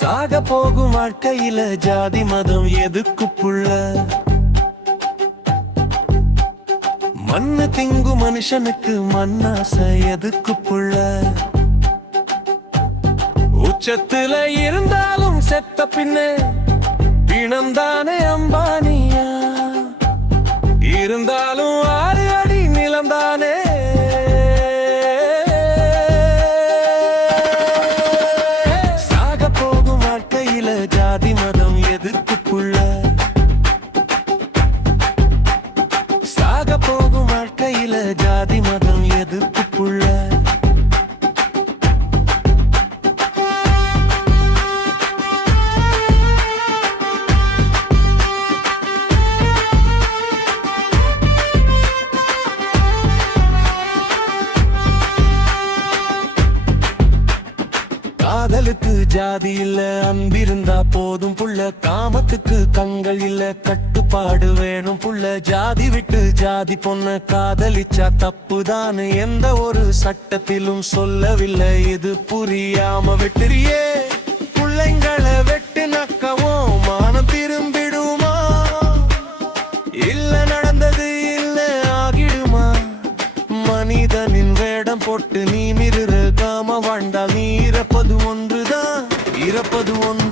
சாக போகும் வாழ்க்கையில ஜாதி மதம் எதுக்கு புள்ள? மண்ணு திங்கு மனுஷனுக்கு மண்ணாசை எதுக்கு புள்ள? உச்சத்துல இருந்தாலும் செத்த பின்ன பிணம்தானே அம்பானியா? இருந்தாலும் 6 அடி நிலம்தானே. ஜாதி மதம் எதுக்கு புள்ள? சாக போகும் வாழ்க்கையில ஜாதி மதம் எதுக்கு புள்ள? காதலுக்கு ஜாதி இல்ல, அன்பிருந்தா போதும் புள்ள. காமத்துக்கு கண்கள் இல்ல, கட்டுப்பாடு வேணும் புள்ள. ஜாதி விட்டு ஜாதி பொண்ண காதலிச்சா தப்புதான், எந்த ஒரு சட்டத்திலும் சொல்லவில்லை. இது புரியாம வெட்டுறியே பிள்ளைங்களை வெட்டு நக்கவும் மானம் திரும்பிடுமா? இல்ல நடந்தது இல்ல ஆகிடுமா? மனிதனின் வேடம் போட்டு நீ மிருகாம வாழ்ந்தால் நீ இறப்பது ஒன்றுதான், இறப்பது ஒன்று.